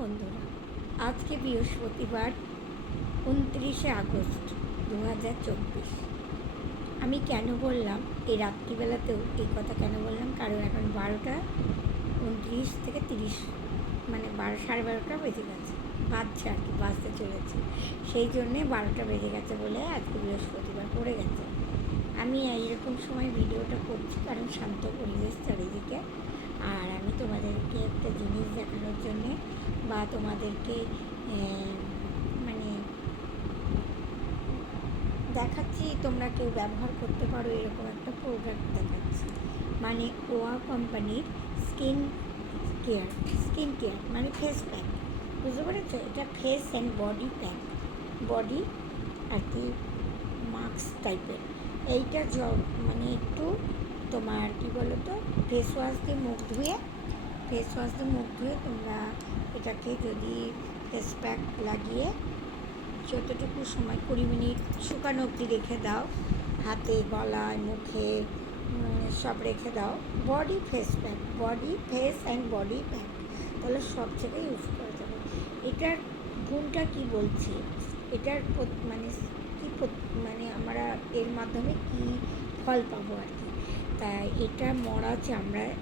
বন্ধুরা, আজকে বৃহস্পতিবার উনত্রিশে আগস্ট দু হাজার চব্বিশ। আমি কেন বললাম, এই রাত্রিবেলাতেও এই কথা কেন বললাম? কারণ এখন বারোটা উনত্রিশ থেকে তিরিশ মানে বারো, সাড়ে বারোটা বেজে গেছে। বাজছে আর কি, বাজতে চলেছে। সেই জন্যে বারোটা বেজে গেছে বলে আজকে বৃহস্পতিবার পড়ে গেছে। আমি এইরকম সময় ভিডিওটা করছি কারণ শান্ত পরিবেশ চারিদিকে। আর আমি তোমাদেরকে একটা জিনিস দেখানোর জন্যে বা তোমাদেরকে মানে দেখাচ্ছি তোমরা কেউ ব্যবহার করতে পারো এরকম একটা প্রোডাক্ট দেখাচ্ছি। মানে ওয়া কোম্পানির স্কিন কেয়ার স্কিন কেয়ার মানে ফেস প্যাক বুঝতে পেরেছ? এটা face and body pack body আর কি মাস্ক টাইপের এইটা জ মানে একটু তোমার কি বলো তো ফেস ওয়াশ দিয়ে মুখ ধুয়ে ফেস ওয়াশ দিয়ে মুখ ধুয়ে তোমরা এটাকে যদি ফেস প্যাক লাগিয়ে যতটুকু সময় কুড়ি মিনিট শুকানো অবধি রেখে দাও, হাতে, গলায়, মুখে সব রেখে দাও। Body face pack body face and body pack তাহলে সব জায়গায় ইউজ করা যাবে। এটার গুণটা কি বলছি? এটার মানে কি মানে আমরা এর মাধ্যমে কি ফল পাবো আর কি? তাই এটা মরা চামড়ায়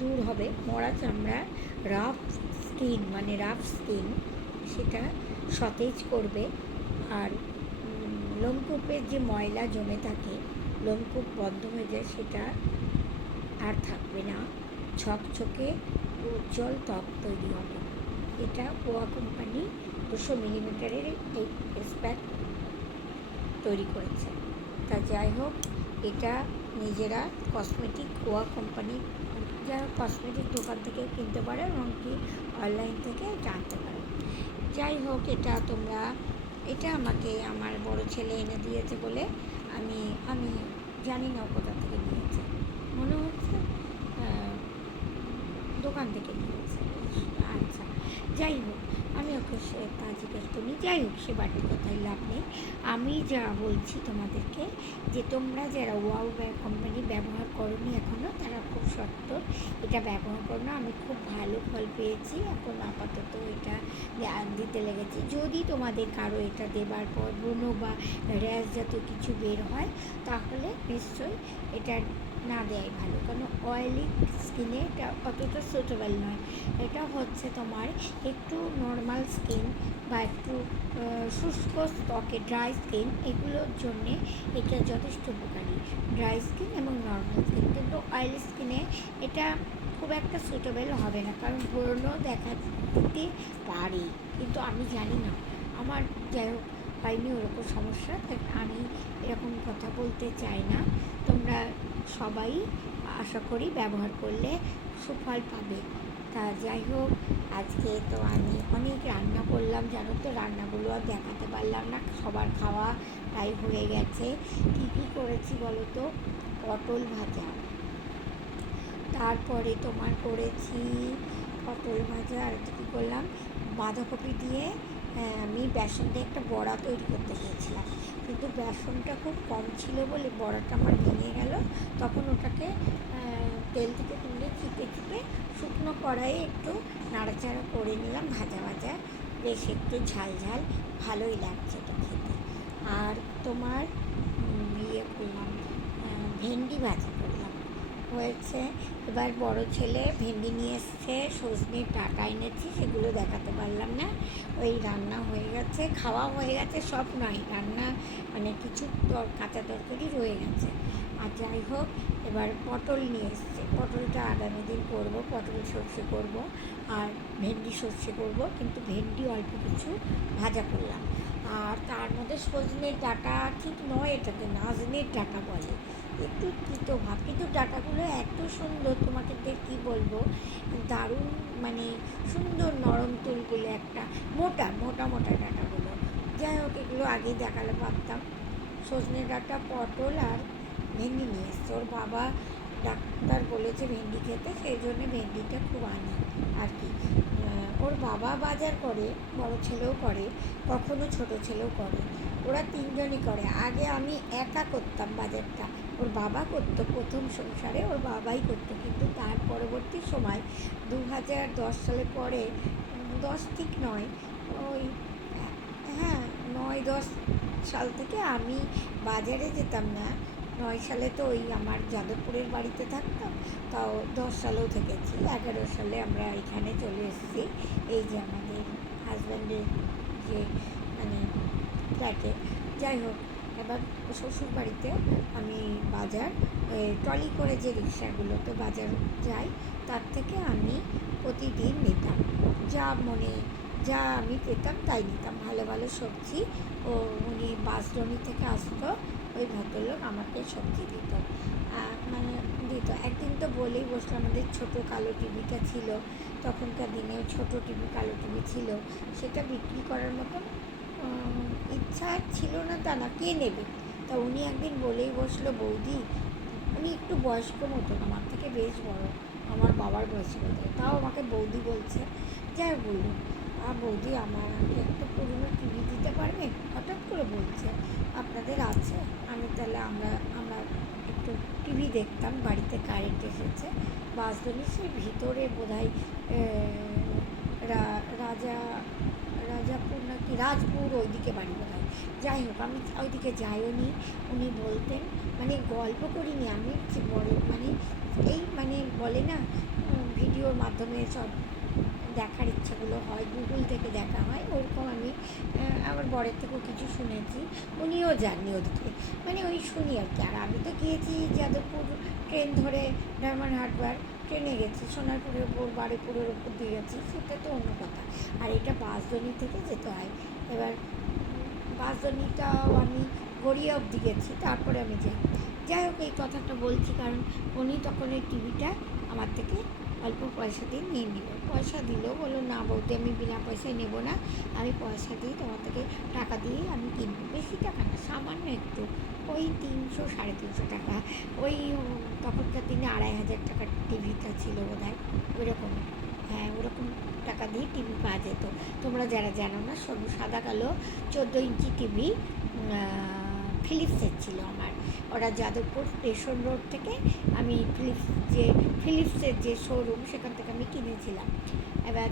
দূর হবে, মরা চামড়া রাফ স্কিন মানে রাফ স্কিন, সেটা সতেজ করবে। আর লোমকূপের যে ময়লা জমে থাকে, লোমকূপ বন্ধ হয়ে যায়, সেটা আর থাকবে না। ঝকঝকে উজ্জ্বল ত্বক তৈরি হবে। এটা ওয়া কোম্পানি দুশো মিলিমিটারের এই ফেস প্যাক তৈরি করেছে। তা যাই হোক, এটা নিজেরা কসমেটিক ওয়া কোম্পানির যারা কসমেটিক দোকান থেকে কিনতে পারে এবং কি অনলাইন থেকে জানতে পারে। যাই হোক, এটা তোমরা, এটা আমাকে আমার বড় ছেলে এনে দিয়েছে বলে আমি আমি জানি না কোথা থেকে নিয়েছে মনে হচ্ছে আহ, দোকান থেকে নিয়েছে আচ্ছা যাই হোক আমি ওকে সে তা জিজ্ঞেস করি যাই হোক সে বাড়ির কথাই লাভ নেই। আমি যা বলছি তোমাদেরকে, যে তোমরা যারা ওয়াও কোম্পানি ব্যবহার করনি এখনও তারা খুব সত্য। এটা ব্যবহার করো না, আমি খুব ভালো ফল পেয়েছি। এখন আপাতত এটা দিতে লেগেছে। যদি তোমাদের কারও এটা দেবার পর ব্রণ বা র্যাশ জাতীয় কিছু বের হয়, তাহলে নিশ্চয়ই এটা না দেয় ভালো। কারণ অয়েলি স্কিনে এটা অতটা সুটেবল নয়। এটা হচ্ছে তোমার একটু নর্মাল স্কিন বা একটু শুষ্ক ত্বকে ড্রাই স্কিন এগুলোর জন্যে এটা যথেষ্ট উপকারী। ড্রাই স্কিন এবং নর্মাল স্কিন কিন্তু অয়েলি স্কিনে এটা খুব একটা সুটেবল হবে না। কারণ ব্রণ দেখা দিতে পারে, কিন্তু আমি জানি না। আমার যাই হোক হয়নি ওরকম সমস্যা, তাই আমি এরকম কথা বলতে চাই না। তোমরা সবাই আশা করি ব্যবহার করলে সুফল পাবে। তা যাই হোক, আজকে তো আমি অনেক রান্না করলাম, জানো তো, রান্নাগুলো আর দেখাতে পারলাম না, সবার খাওয়া তাই হয়ে গেছে। কী কী করেছি বলো তো? পটল ভাজা। তারপরে তোমার করেছি পটল ভাজা, আর কী করলাম? বাঁধাকপি দিয়ে আমি বেসন দিয়ে একটা বড়া তৈরি করতে গিয়েছিলাম। কিন্তু বেসনটা খুব কম ছিল বলে বড়াটা আমার ভেঙে গেল। তখন ওটাকে তেল থেকে তুলে চিপে চিপে শুকনো কড়াইয়ে একটু নাড়াচাড়া করে নিলাম ভাজা ভাজা। বেশ একটু ঝাল ঝাল, ভালোই লাগছে এটা খেতে। আর তোমার ইয়ে করলাম ভেন্ডি ভাজা। হয়েছে। এবার বড় ছেলে ভেন্ডি নিয়ে এসছে সজনে টাকা এনেছি, সেগুলো দেখাতে পারলাম না। ওই রান্না হয়ে গেছে খাওয়া হয়ে গেছে, সব নয়, রান্না মানে কিছু কাঁচা তরকারি রয়ে গেছে। আর যাই হোক, এবার পটল নিয়ে এসছে। পটলটা আগামী দিন করব, পটল সর্ষে করব আর ভেন্ডি সর্ষে করব, কিন্তু ভেন্ডি অল্প কিছু ভাজা করলাম। আর তার মধ্যে সজনের ডাটা ঠিক নয়, এটাকে নাজনের ডাটা বলে। একটু তিতো ভাব। কিন্তু ডাটাগুলো এত সুন্দর তোমাকে কী বলব? দারুণ মানে সুন্দর নরম তুলগুলো একটা, মোটা মোটা মোটা ডাটাগুলো। যাই হোক, এগুলো আগেই দেখালে পারতাম সজনে ডাঁটা, পটল আর ভেন্ডি নিয়ে এসছে। ওর বাবা ডাক্তার বলেছে ভেন্ডি খেতে, সেই জন্য ভেন্ডিটা খুব আনি। আর কি ওর বাবা বাজার করে, বড় ছেলেও করে, কখনো ছোট ছেলেও করে। ওরা তিনজনই করে। আগে আমি একা করতাম বাজারটা। ওর বাবা করতো প্রথম সংসারে, ওর বাবাই করতো। কিন্তু তার পরবর্তী সময় দু হাজার দশ সালের পরে, দশ ঠিক নয়, ওই হ্যাঁ নয় দশ সাল থেকে আমি বাজারে যেতাম না। নয় সালে তো ওই আমার যাদবপুরের বাড়িতে থাকতাম, তাও দশ সালেও থেকেছি। এগারো সালে আমরা এখানে চলে এসেছি। এই যে আমাদের হাজব্যান্ডের যে মানে ফ্ল্যাটে যাই হোক এবার শ্বশুর বাড়িতে আমি বাজার ট্রলি করে যে রিক্সাগুলোতে বাজার যাই, তার থেকে আমি প্রতিদিন নিতাম। যা মনে, যা আমি পেতাম তাই নিতাম। ভালো ভালো সবজি, ও উনি বাসডনি থেকে আসতো, ওই ভদ্রলোক আমাকে সবজি দিত। মানে দিত। একদিন তো বলেই বসল, আমাদের ছোটো কালো টিভিটা ছিল, তখনকার দিনে ছোটো টিভি, কালো টিভি ছিল, সেটা বিক্রি করার মতন ইচ্ছা আর ছিল না তা না, কে নেবে? তা উনি একদিন বলেই বসল, বৌদি উনি একটু বয়স্ক মতন আমার থেকে বেশ বড়। আমার বাবার বয়সী বলতে তাও আমাকে বৌদি বলছে, যাই বলল। আর বৌদি, আমার আগে একটা পুরনো টিভি দিতে পারবেন হঠাৎ করে বলছে, আপনাদের আছে? আমি তাহলে আমরা আমরা একটু টিভি দেখতাম, বাড়িতে কারেন্ট এসেছে। বাসদলি সেই ভিতরে বোধ হয় রাজা রাজাপুর নাকি রাজপুর, ওইদিকে বাড়ি বোধ হয় যাই হোক, আমি ওইদিকে যাইও নি উনি বলতেন মানে গল্প করিনি আমি, যে বড় মানে এই মানে বলে না ভিডিওর মাধ্যমে সব দেখার ইচ্ছাগুলো হয়, গুগল থেকে দেখা হয়, ওরকম আমি আমার বরের থেকেও কিছু শুনেছি, উনিও যাননি ওদিকে। মানে ওই শুনি আর কি। আর আমি তো গিয়েছি যাদবপুর, ট্রেন ধরে ডায়মন্ড হারবার ট্রেনে গেছি? সোনারপুরের ওপর বারুইপুরের ওপর দিয়ে গেছি? সেটা তো অন্য কথা। আর এটা বাসদনি থেকে যেতে হয়। এবার বাসদনিটাও আমি গড়িয়া অবধি গেছি, তারপরে আমি যাই। যাই হোক, এই কথাটা বলছি কারণ উনি তখন ওই টিভিটা আমার থেকে অল্প পয়সা দিয়ে নিয়ে নিল। পয়সা দিল, বলল, না বলতে আমি বিনা পয়সায় নেব না। আমি পয়সা দিয়ে তোমার থেকে টাকা দিয়ে আমি কিনবো। বেশি টাকা না, সামান্য একটু ওই তিনশো সাড়ে তিনশো টাকা। ওই তখনকার দিনে আড়াই হাজার টাকার টিভিটা ছিল বোধ হয় ওইরকম। হ্যাঁ ওরকম টাকা দিয়ে টিভি পাওয়া যেত। তোমরা যারা জানো না, সবু সাদা কালো চোদ্দ ইঞ্চি টিভি ফিলিপসের ছিল আমার। ওরা যাদবপুর স্টেশন রোড থেকে আমি ফিলিপস যে ফিলিপসের যে শোরুম সেখান থেকে আমি কিনেছিলাম। এবার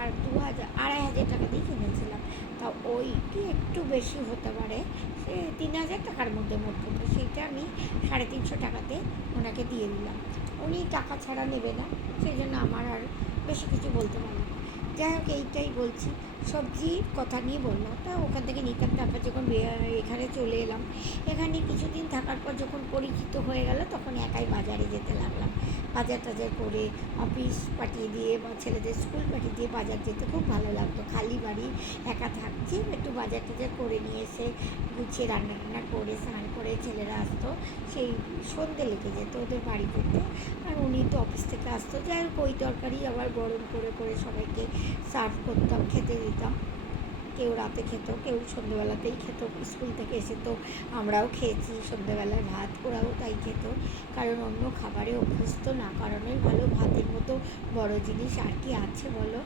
আর দু হাজার, আড়াই হাজার টাকা দিয়ে কিনেছিলাম। তা ওই কি একটু বেশি হতে পারে? সে তিন হাজার টাকার মধ্যে মোট কথা সেইটা আমি সাড়ে তিনশো টাকাতে ওনাকে দিয়ে দিলাম। উনি টাকা ছাড়া নেবে না সেই জন্য আমার আর বেশি কিছু বলতে পারলাম না। যাই হোক, এইটাই বলছি। সবজির কথা নিয়ে বললাম। তা ওখান থেকে নিতাম। তারপর যখন এখানে চলে এলাম। এখানে কিছুদিন থাকার পর যখন পরিচিত হয়ে গেল, তখন একাই বাজারে যেতে লাগলাম। বাজার টাজার করে অফিস পাঠিয়ে দিয়ে বা ছেলেদের স্কুল পাঠিয়ে দিয়ে বাজার যেতে খুব ভালো লাগতো। খালি বাড়ি, একা থাকছি, একটু বাজার টাজার করে নিয়ে এসে গুছিয়ে রান্না টান্না করে, স্নান করে ছেলেরা আসতো, সেই সন্ধে লেগে যেত ওদের বাড়ি করতে আর উনি তো অফিস থেকে আসতো। যাই হোক, ওই তরকারি আবার গরম করে করে সবাইকে সার্ভ করতাম, খেতে দিতাম। কেউ রাতে খেত, কেউ সন্ধ্যেবেলাতেই খেত, স্কুল থেকে এসে তো আমরাও খেয়েছি সন্ধ্যেবেলায় ভাত, ওরাও তাই খেত। কারণ অন্য খাবারে অভ্যস্ত না কারণেই ভালো ভাতের মতো বড় জিনিস আর কি আছে বলো?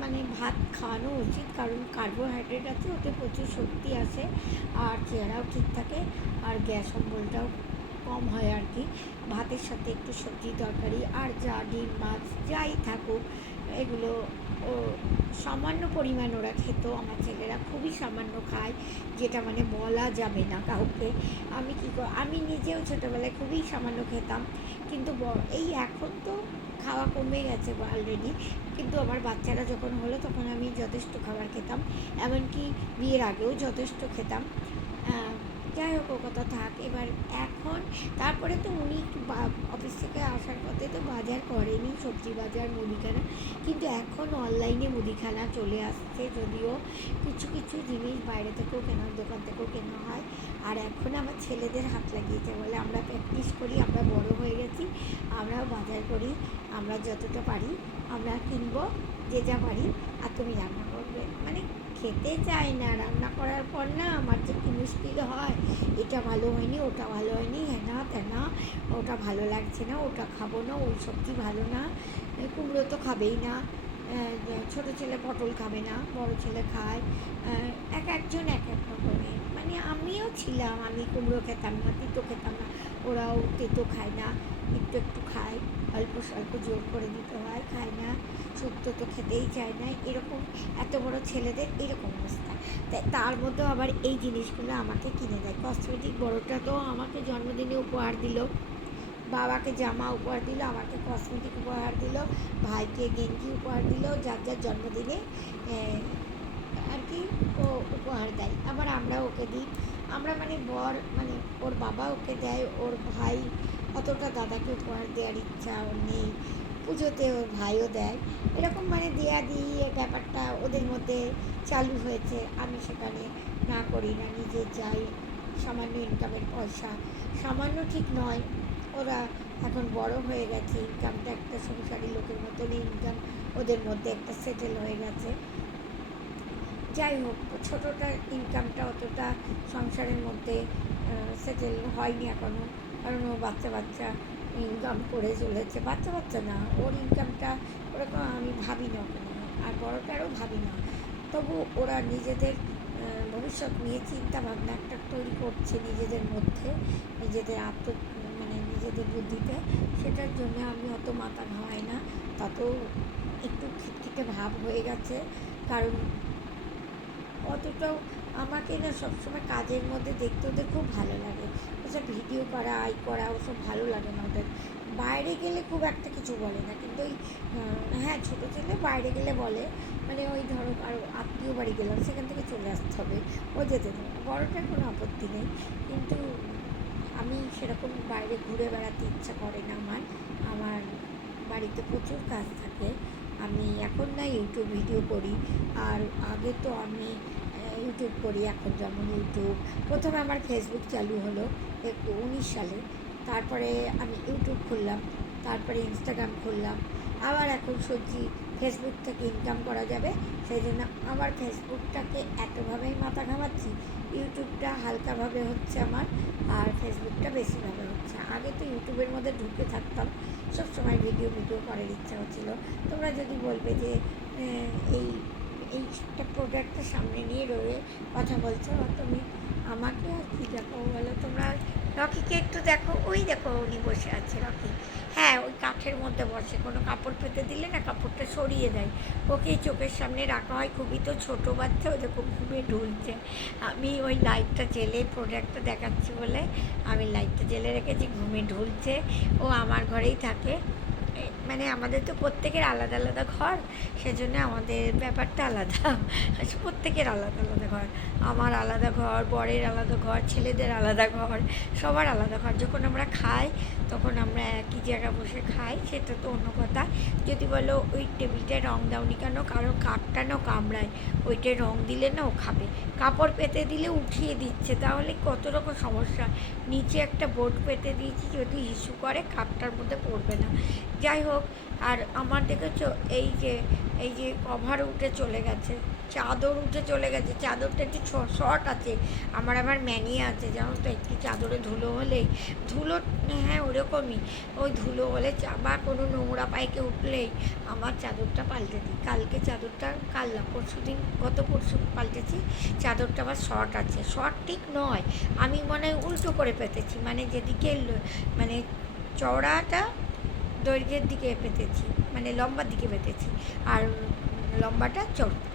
মানে ভাত খাওয়ানো উচিত, কারণ কার্বোহাইড্রেট আছে, ওতে প্রচুর শক্তি আসে আর চেহারাও ঠিক থাকে, আর গ্যাস অম্বলটাও কম হয় আর কি। ভাতের সাথে একটু সবজি তরকারি, আর যা ডিম, মাছ, যাই থাকুক এগুলো, ও সামান্য পরিমাণ ওরা খেত, আমার ছেলেরা খুবই সামান্য খায়, যেটা মানে বলা যাবে না কাউকে। আমি কী আমি নিজেও ছোটোবেলায় খুবই সামান্য খেতাম, কিন্তু এই এখন তো খাওয়া কমে গেছে অলরেডি কিন্তু আমার বাচ্চারা যখন হলো তখন আমি যথেষ্ট খাবার খেতাম, এমনকি বিয়ের আগেও যথেষ্ট খেতাম। যাই হোক ও কথা থাক। এবার এখন তারপরে তো উনি বা- অফিস থেকে আসার পথে তো বাজার করেনি, সবজি বাজার, মুদিখানা। কিন্তু এখন অনলাইনে মুদিখানা চলে আসছে, যদিও কিছু কিছু জিনিস বাইরে থেকেও কেনার, দোকান থেকেও কেনা হয়। আর এখন আমার ছেলেদের হাত লাগিয়েছে বলে আমরা প্র্যাকটিস করি, আমরা বড় হয়ে গেছি, আমরাও বাজার করি, আমরা যতটা পারি, আমরা কিনবো, যে যা পারি, আর তুমি রান্না খেতে চায় না, রান্না করার পর না আমার যে কি মুশকিল হয়, এটা ভালো হয়নি, ওটা ভালো হয়নি হ্যানা ত্যানা ওটা ভালো লাগছে না, ওটা খাব না ওই সবজি ভালো না কুমড়ো তো খাবেই না ছোটো ছেলে পটল খাবে না, বড় ছেলে খায় এক একজন এক এক রকমের মানে আমিও ছিলাম, আমি কুমড়ো খেতাম না, তিতো খেতাম না, ওরাও তেতো খায় না একটু একটু খায় অল্প স্বল্প জোর করে দিতে হয় খায় না শুক্তো তো খেতেই চায় না, এরকম এত বড় ছেলেদের এরকম অবস্থা। তাই তার মধ্যেও আবার এই জিনিসগুলো আমাকে কিনে দেয়। কসমেটিক বড়টা তো আমাকে জন্মদিনে উপহার দিল, বাবাকে জামা উপহার দিল, আমাকে কসমেটিক উপহার দিল, ভাইকে গেঞ্জি উপহার দিল, যার যার জন্মদিনে আর কি ও উপহার দেয়। আবার আমরা ওকে দিই। আমরা মানে বর মানে ওর বাবা ওকে দেয়, ওর ভাই অতটা দাদাকে উপহার দেওয়ার ইচ্ছা ওর নেই, পুজোতে ওর ভাইও দেয়। এরকম মানে দেয়া এ ব্যাপারটা ওদের মধ্যে চালু হয়েছে। আমি সেখানে না করি না, নিজে যাই, সামান্য ইনকামের পয়সা। সামান্য ঠিক নয়, ওরা এখন বড় হয়ে গেছে ইনকামটা একটা সংসারী লোকের মতনই ইনকাম ওদের মধ্যে একটা সেটেল হয়ে গেছে। যাই হোক ছোটোটার ইনকামটা অতটা সংসারের মধ্যে সেটেল হয়নি এখনও কারণ ও বাচ্চা বাচ্চা ইনকাম করে চলেছে। বাচ্চা বাচ্চা না, ওর ইনকামটা ওরকম আমি ভাবি না আর বড়টারও ভাবি না তবু ওরা নিজেদের ভবিষ্যৎ নিয়ে চিন্তা ভাবনা একটা তৈরি করছে নিজেদের মধ্যে, নিজেদের আত্ম মানে নিজেদের বুদ্ধিতে। সেটার জন্য আমি অত মাথা ঘামাই না তত একটু খিটখিটে ভাব হয়ে গেছে। কারণ অতটাও আমাকে না সবসময় কাজের মধ্যে দেখতে ওদের খুব ভালো লাগে। ওসব ভিডিও করা, আই করা, ওসব ভালো লাগে না ওদের। বাইরে গেলে খুব একটা কিছু বলে না। কিন্তু ওই হ্যাঁ ছোটো ছেলে বাইরে গেলে বলে। মানে ওই ধরো আর আত্মীয় বাড়ি গেলাম, সেখান থেকে চলে আসতে হবে, ও যেতে দেবে। বড়টার কোনো আপত্তি নেই। কিন্তু আমি সেরকম বাইরে ঘুরে বেড়াতে ইচ্ছা করে না আমার। আমার বাড়িতে প্রচুর কাজ থাকে। আমি এখন না ইউটিউব ভিডিও করি। আর আগে তো আমি ইউটিউব করি, এখন যেমন ইউটিউব প্রথমে আমার ফেসবুক চালু হলো একটু উনিশ সালে। তারপরে আমি ইউটিউব খুললাম, তারপরে ইনস্টাগ্রাম খুললাম। আবার এখন সবজি ফেসবুক থেকে ইনকাম করা যাবে। সেই জন্য আমার ফেসবুকটাকে এতভাবেই মাথা ঘামাচ্ছি ইউটিউবটা হালকাভাবে হচ্ছে আমার, আর ফেসবুকটা বেশিভাবে হচ্ছে আগে তো ইউটিউবের মধ্যে ঢুকে থাকতাম, সবসময় ভিডিও ভিডিও করার ইচ্ছা হচ্ছিল। তোমরা যদি বলবে যে এই এই একটা প্রোডাক্টটা সামনে নিয়ে রয়ে কথা বলছো, তুমি আমাকে আর কি দেখো বলো? তোমরা রকিকে একটু দেখো, ওই দেখো উনি বসে আছে, রকি। হ্যাঁ কাঠের মধ্যে বসে। কোনো কাপড় পেতে দিলে না কাপড়টা সরিয়ে দেয়। ওকে চোখের সামনে রাখা হয়। খুবই তো ছোটো বাচ্চা ও দেখো ঘুমে ঢুলছে। আমি ওই লাইটটা জেলে প্রোডাক্টটা দেখাচ্ছি বলে আমি লাইটটা জেলে রেখেছি, ঘুমে ঢুলছে। ও আমার ঘরেই থাকে। মানে আমাদের তো প্রত্যেকের আলাদা আলাদা ঘর, সেজন্য আমাদের ব্যাপারটা আলাদা। প্রত্যেকের আলাদা আলাদা ঘর। আমার আলাদা ঘর, বরের আলাদা ঘর, ছেলেদের আলাদা ঘর, সবার আলাদা ঘর। যখন আমরা খাই তখন আমরা একই জায়গায় বসে খাই, সেটা তো অন্য কথা। যদি বলো ওই টেবিলটায় রং দাওনি কেন? কারও কাপটা না কামড়ায়। ওইটায় রং দিলে না ও খাবে। কাপড় পেতে দিলে উঠিয়ে দিচ্ছে। তাহলে কত রকম সমস্যা? নিচে একটা বোর্ড পেতে দিয়েছি, যদি ইস্যু করে কাপটার মধ্যে পড়বে না। যাই হোক, আর আমার দেখেছ এই যে এই যে কভার উঠে চলে গেছে। চাদর উঠে চলে গেছে। চাদরটা একটু শর্ট আছে। আমার আবার ম্যানিয়ে আছে, জানো তো? একটু চাদরে ধুলো হলেই ধুলো হ্যাঁ ওরকমই। ওই ধুলো হলে আবার কোনো নোংরা পাইকে উঠলেই আমার চাদরটা পাল্টে দিই। কালকে চাদরটা কাল না পরশু দিন গত পরশু পাল্টেছি, চাদরটা আবার শর্ট আছে। শর্ট ঠিক নয়, আমি মনে হয় উল্টো করে পেতেছি। মানে যেদিকে মানে চওড়াটা দৈর্ঘ্যের দিকে পেতেছি মানে লম্বার দিকে পেতেছি, আর লম্বাটা পেতেছি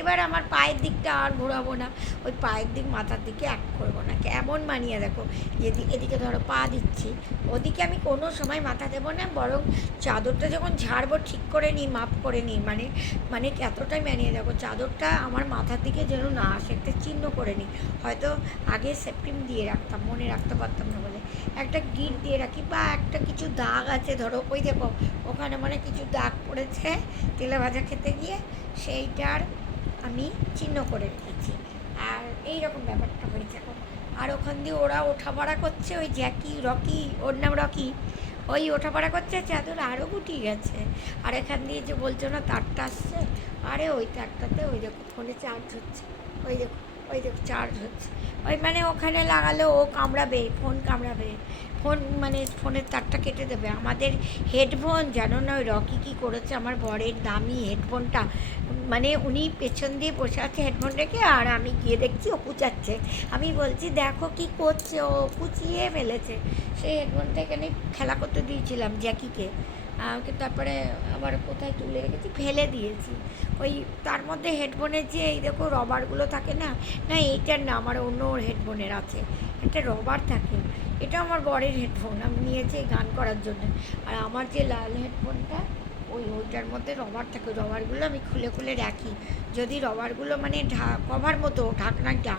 এবার আমার পায়ের দিকটা আর ঘোরাবো না। ওই পায়ের দিক মাথার দিকে এক করব না। কেমন মানিয়ে দেখো যেদিকে এদিকে ধরো পা দিচ্ছি। ওদিকে আমি কোনো সময় মাথা দেবো না, বরং চাদরটা যখন ঝাড়বো, ঠিক করে নিই, মাপ করে নিই। মানে মানে এতটাই মানিয়ে দেখো, চাদরটা আমার মাথার দিকে যেন না আসে, একটা চিহ্ন করে নিই। হয়তো আগে সেপ্টিম দিয়ে রাখতাম, মনে রাখতে পারতাম না বলে। একটা গিট দিয়ে রাখি বা একটা কিছু দাগ আছে, ধরো ওই দেখো, ওখানে মানে কিছু দাগ পড়েছে তেলে ভাজা খেতে গিয়ে, সেইটার আমি চিহ্ন করে রেখেছি। আর এই রকম ব্যাপারটা হয়েছে এখন। আর ওখান দিয়ে ওরা ওঠাপড়া করছে ওই জ্যাকি, রকি, ওর নাম রকি। ওই ওঠাপড়া করছে, চাদর আরও গুটিয়ে গেছে। আর এখান দিয়ে যে বলছো না, তারটা আসছে। আরে ওই তারটাতে ওই দেখো, ফোনে চার্জ হচ্ছে। ওই দেখো ওই দেখো চার্জ হচ্ছে। ওই মানে ওখানে লাগালে, ও কামড়াবে, ফোন কামড়াবে। ফোন মানে ফোনের তারটা কেটে দেবে। আমাদের হেডফোন জানো না, ওই রকি কী করেছে আমার বরের দামি হেডফোনটা মানে উনি পেছন দিয়ে বসে আছে হেডফোন রেখে, আর আমি গিয়ে দেখছি ও কুচাচ্ছে। আমি বলছি, দেখো কি করছে, ও কুচিয়ে ফেলেছে। সেই হেডফোনটা এখানে খেলা করতে দিয়েছিলাম জ্যাকিকে। আমাকে তারপরে আবার কোথায় তুলে রেখেছি? ফেলে দিয়েছি। ওই তার মধ্যে হেডফোনের যে এই দেখো রবারগুলো থাকে না? না, এইটার না, আমার অন্য হেডফোনের আছে। একটা রবার থাকে। এটা আমার বরের হেডফোন আমি নিয়েছি এই গান করার জন্য। আর আমার যে লাল হেডফোনটা ওই ওইটার মধ্যে রবার থাকে রবারগুলো আমি খুলে খুলে রাখি। যদি রবারগুলো মানে ঢা, কভার মতো ঢাকনাটা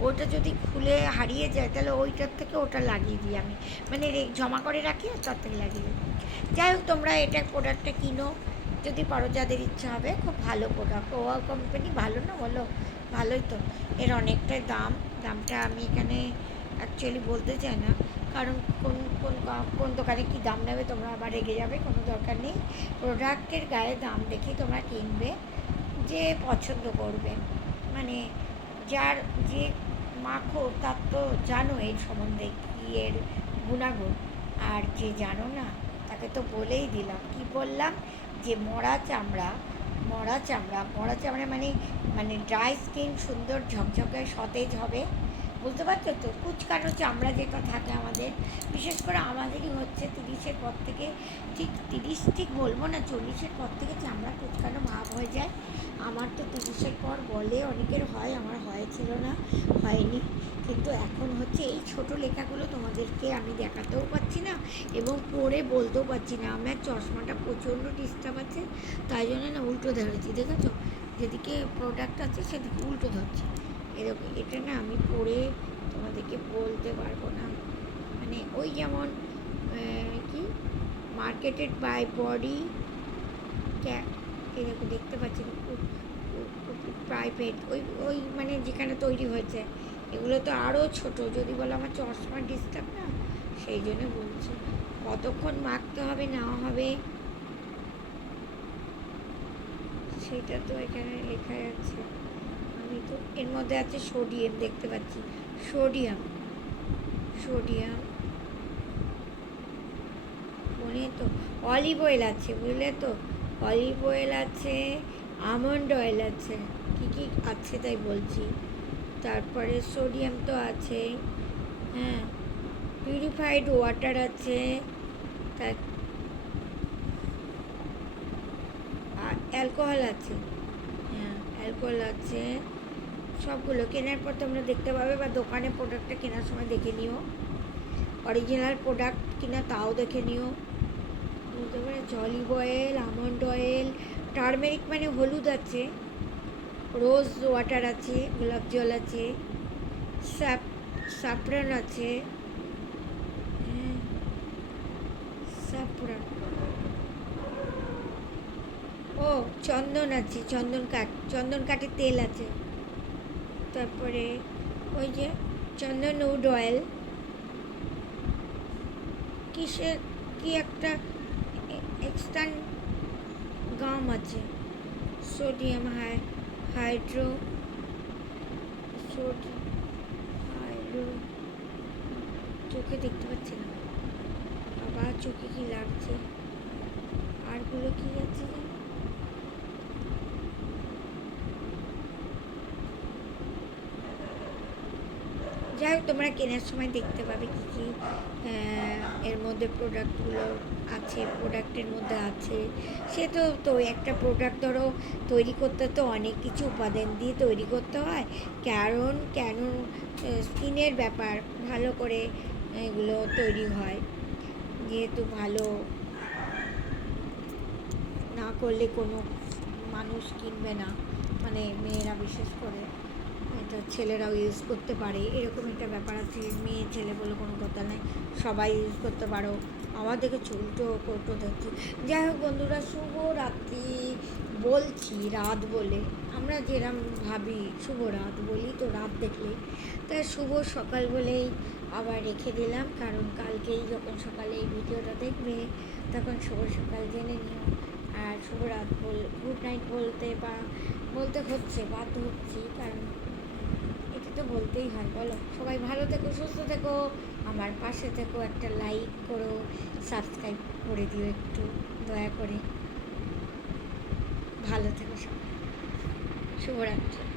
ওটা যদি খুলে হারিয়ে যায়, তাহলে ওইটার থেকে ওটা লাগিয়ে দিই আমি। মানে জমা করে রাখি আর তার থেকে লাগিয়ে দিই। যাই হোক, তোমরা এটা প্রোডাক্টটা কিনো। যদি পারো, যাদের ইচ্ছা হবে, খুব ভালো প্রোডাক্ট ওয়া কোম্পানি ভালো না, বলো? ভালোই তো। এর অনেকটাই দাম। দামটা আমি এখানে অ্যাকচুয়ালি বলতে চাই না। কারণ কোন কোন কোন দোকানে কী দাম নেবে তোমরা আবার রেগে যাবে, কোনো দরকার নেই। প্রোডাক্টের গায়ে দাম দেখে তোমরা কিনবে, যে পছন্দ করবে। মানে যার যে মাখো, তার তো জানো এর সম্বন্ধে কী এর গুণাগুণ। আর যে জানো না, তাকে তো বলেই দিলাম। কি বললাম? যে মরা চামড়া মরা চামড়া মরা চামড়া মানে মানে ড্রাই স্কিন সুন্দর ঝকঝকে সতেজ হবে। বুঝতে পারছ তো? কুচকানো চামড়া যেটা থাকে আমাদের, বিশেষ করে আমাদেরই হচ্ছে তিরিশের পর থেকে, ঠিক তিরিশ ঠিক বলব না, চল্লিশের পর থেকে চামড়া কুচকানো ভাব হয়ে যায়। আমার তো তিরিশের পর বলে অনেকের হয়, আমার হয়েছিল না, হয়নি। কিন্তু এখন হচ্ছে এই ছোট লেখাগুলো তোমাদেরকে আমি দেখাতেও পাচ্ছি না এবং পড়ে বলতেও পারছি না। আমার চশমাটা প্রচণ্ড ডিস্টার্ব আছে, তাই জন্য না উল্টো ধরেছি, দেখেছ? যেদিকে প্রোডাক্ট আছে সেদিকে উল্টো ধরছি। এরকম, এটা না আমি পড়ে তোমাদেরকে বলতে পারব না। মানে ওই যেমন কি? মার্কেটেড বাই বডি এরকম দেখতে পাচ্ছি প্রাইভেট ওই ওই মানে যেখানে তৈরি হয়েছে। এগুলো তো আরও ছোট, যদি বলো আমার চশমা ডিস্টার্ব না, সেই জন্য বলছি। কতক্ষণ মাখতে হবে, না হবে? সেটা তো এখানে লেখা আছে। তো এর মধ্যে আছে সোডিয়াম, দেখতে পাচ্ছি। সোডিয়াম। সোডিয়াম। মনে তো, অলিভ অয়েল আছে, বুঝলে তো? অলিভ অয়েল আছে, আমন্ড অয়েল আছে, কী কী আছে তাই বলছি। তারপরে সোডিয়াম তো আছে হ্যাঁ। পিউরিফাইড ওয়াটার আছে, তার অ্যালকোহল আছে হ্যাঁ অ্যালকোহল আছে। সবগুলো কেনার পর তোমরা দেখতে পাবে বা দোকানে প্রোডাক্টটা কেনার সময় দেখে নিও। অরিজিনাল প্রোডাক্ট কিনা তাও দেখে নিও। বুঝতে পেরেছ? Olive oil almond oil turmeric মানে হলুদ আছে রোজ ওয়াটার আছে, গোলাপ জল আছে স্যাপ স্যাফরান আছে স্যাফরান ও, চন্দন আছে, চন্দন কাঠ, চন্দন কাঠের তেল আছে। তারপরে ওই যে চন্দন উড অয়েল কিসের কি একটা এক্সটান গাম আছে। সোডিয়াম হাই, হাইড্রো সোডিয়াম হাইড্রো, চোখে দেখতে পাচ্ছি না। আবার চোখে কি লাগছে? আরগুলো কি আছে জানো? যাই হোক তোমরা কেনার সময় দেখতে পাবে কী কী এর মধ্যে প্রোডাক্টগুলো আছে প্রোডাক্টের মধ্যে আছে। সে তো তো একটা প্রোডাক্ট ধরো, তৈরি করতে তো অনেক কিছু উপাদান দিয়ে তৈরি করতে হয়। কারণ, কেন স্কিনের ব্যাপার, ভালো করে এগুলো তৈরি হয়। যেহেতু ভালো না করলে কোনো মানুষ কিনবে না মানে মেয়েরা বিশেষ করে। এটা ছেলেরাও ইউজ করতে পারে। এরকম একটা ব্যাপার আছে, মেয়ে ছেলে বলে কোনো কথা নেই, সবাই ইউজ করতে পারো। আমার দেখে উল্টো কৌটো ধরছি। যাই হোক বন্ধুরা শুভ রাত্রি বলছি, রাত বলে। আমরা যেরম ভাবি শুভ রাত বলি, তো রাত দেখলে। তাই শুভ সকাল বলেই আবার রেখে দিলাম, কারণ কালকেই যখন সকালে এই ভিডিওটা দেখবে, তখন শুভ সকাল জেনে নিও। আর শুভ রাত বল গুড নাইট বলতে বা, বলতে হচ্ছে, বাধ্য হচ্ছি, কারণ তো বলতেই হয়, বলো। সবাই ভালো থেকো, সুস্থ থেকো, আমার পাশে থেকো, একটা লাইক করো সাবস্ক্রাইব করে দিও একটু, দয়া করে। ভালো থেকো সবাই। শুভরাত্রি।